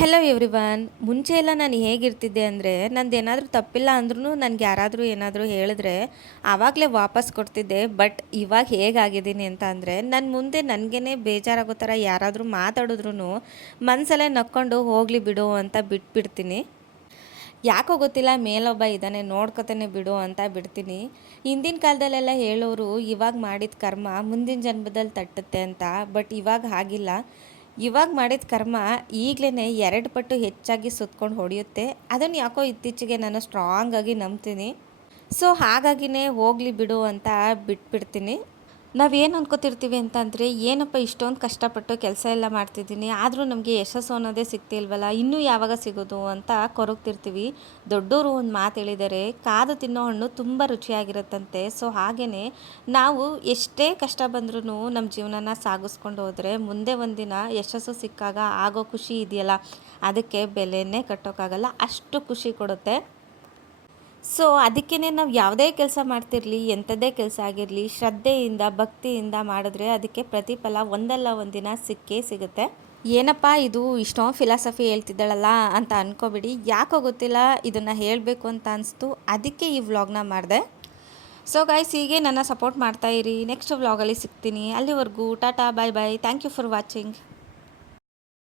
Hello everyone. ಮುಂಚೆ ಎಲ್ಲ ನಾನು ಹೇಗಿರ್ತಿದ್ದೆ ಅಂದರೆ ನಂದೇನಾದರೂ ತಪ್ಪಿಲ್ಲ ಅಂದ್ರೂ ನನಗೆ ಯಾರಾದರೂ ಏನಾದರೂ ಹೇಳಿದ್ರೆ ಆವಾಗಲೇ ವಾಪಸ್ ಕೊಡ್ತಿದ್ದೆ. ಬಟ್ ಇವಾಗ ಹೇಗಾಗಿದ್ದೀನಿ ಅಂತ ಅಂದರೆ ನನ್ನ ಮುಂದೆ ನನಗೇ ಬೇಜಾರಾಗೋ ಥರ ಯಾರಾದರೂ ಮಾತಾಡಿದ್ರೂ ಮನಸಲ್ಲೇ ನಕ್ಕೊಂಡು ಹೋಗಲಿ ಬಿಡು ಅಂತ ಬಿಟ್ಬಿಡ್ತೀನಿ. ಯಾಕೋ ಗೊತ್ತಿಲ್ಲ, ಮೇಲೊಬ್ಬ ಇದ್ದಾನೆ ನೋಡ್ಕೊತಾನೆ ಬಿಡು ಅಂತ ಬಿಡ್ತೀನಿ. ಹಿಂದಿನ ಕಾಲದಲ್ಲೆಲ್ಲ ಹೇಳೋರು ಇವಾಗ ಮಾಡಿದ ಕರ್ಮ ಮುಂದಿನ ಜನ್ಮದಲ್ಲಿ ತಟ್ಟುತ್ತೆ ಅಂತ. ಬಟ್ ಇವಾಗ ಹಾಗಿಲ್ಲ. ಇವಾಗ ಮಾಡಿದ ಕರ್ಮ ಈಗಲೇ 2 ಪಟ್ಟು ಹೆಚ್ಚಾಗಿ ಸುತ್ಕೊಂಡು ಹೊಡೆಯುತ್ತೆ. ಅದನ್ನು ಯಾಕೋ ಇತ್ತೀಚೆಗೆ ನಾನು ಸ್ಟ್ರಾಂಗಾಗಿ ನಂಬ್ತೀನಿ. ಸೊ ಹಾಗಾಗಿನೇ ಹೋಗಲಿ ಬಿಡು ಅಂತ ಬಿಟ್ಬಿಡ್ತೀನಿ. ನಾವೇನು ಅನ್ಕೋತಿರ್ತೀವಿ ಅಂತಂದರೆ, ಏನಪ್ಪ ಇಷ್ಟೊಂದು ಕಷ್ಟಪಟ್ಟು ಕೆಲಸ ಎಲ್ಲ ಮಾಡ್ತಿದ್ದೀನಿ ಆದರೂ ನಮಗೆ ಯಶಸ್ಸು ಅನ್ನೋದೇ ಸಿಗ್ತಿಲ್ವಲ್ಲ, ಇನ್ನೂ ಯಾವಾಗ ಸಿಗೋದು ಅಂತ ಕೊರಗ್ತಿರ್ತೀವಿ. ದೊಡ್ಡವರು ಒಂದು ಮಾತು ಹೇಳಿದ್ದಾರೆ, ಕಾದು ತಿನ್ನೋ ಹಣ್ಣು ತುಂಬ ರುಚಿಯಾಗಿರುತ್ತಂತೆ. ಸೊ ಹಾಗೆಯೇ ನಾವು ಎಷ್ಟೇ ಕಷ್ಟ ಬಂದ್ರೂ ನಮ್ಮ ಜೀವನನ ಸಾಗಿಸ್ಕೊಂಡು ಹೋದರೆ ಮುಂದೆ ಒಂದಿನ ಯಶಸ್ಸು ಸಿಕ್ಕಾಗ ಆಗೋ ಖುಷಿ ಇದೆಯಲ್ಲ, ಅದಕ್ಕೆ ಬೆಲೆನೇ ಕಟ್ಟೋಕ್ಕಾಗಲ್ಲ, ಅಷ್ಟು ಖುಷಿ ಕೊಡುತ್ತೆ. ಸೊ ಅದಕ್ಕೇ ನಾವು ಯಾವುದೇ ಕೆಲಸ ಮಾಡ್ತಿರಲಿ, ಎಂಥದ್ದೇ ಕೆಲಸ ಆಗಿರಲಿ, ಶ್ರದ್ಧೆಯಿಂದ ಭಕ್ತಿಯಿಂದ ಮಾಡಿದ್ರೆ ಅದಕ್ಕೆ ಪ್ರತಿಫಲ ಒಂದಲ್ಲ ಒಂದಿನ ಸಿಕ್ಕೇ ಸಿಗುತ್ತೆ. ಏನಪ್ಪ ಇದು ಇಷ್ಟೊಂದು ಫಿಲಾಸಫಿ ಹೇಳ್ತಿದ್ದಾಳಲ್ಲ ಅಂತ ಅಂದ್ಕೋಬಿಡಿ. ಯಾಕೋ ಗೊತ್ತಿಲ್ಲ, ಇದನ್ನು ಹೇಳಬೇಕು ಅಂತ ಅನಿಸ್ತು, ಅದಕ್ಕೆ ಈ ವ್ಲಾಗ್ನ ಮಾಡಿದೆ. ಸೊ ಗೈಸ್, ಹೀಗೆ ನನ್ನ ಸಪೋರ್ಟ್ ಮಾಡ್ತಾಯಿರಿ. ನೆಕ್ಸ್ಟ್ ವ್ಲಾಗಲ್ಲಿ ಸಿಗ್ತೀನಿ. ಅಲ್ಲಿವರೆಗೂ tata, bye bye. Thank you for watching.